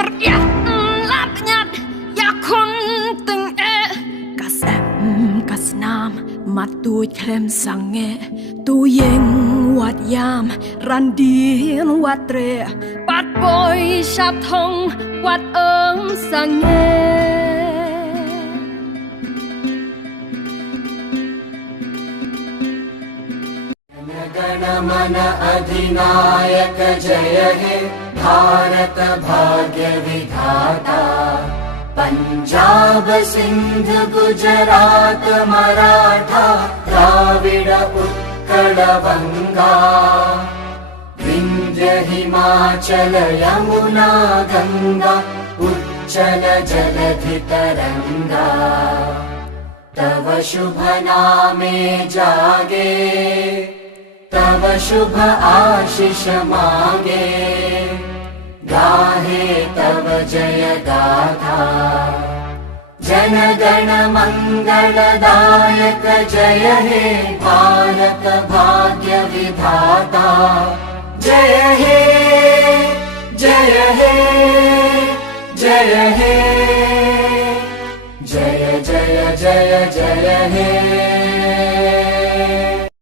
Beriak lapnyat ya kun từng e Kas em kas nam mặt tôi khem sang nghe tu yeng wat yam ran dien wat tre Pat boy sap thong wat sang nghe गण मन अधिनायक जय हे भारत भाग्य विधाता पंजाब सिंध गुजरात मराठा द्राविड उत्कल बंगा विंध्य हिमाचल यमुना गंगा उच्चल जलधि तरंगा तव शुभ नामे जागे तव शुभ आशीष मांगे गाहे तव जय गाथा जन गण मंगलदायक जय हे भारत भाग्य विधाता जय हे जय हे जय हे जय जय जय जय हे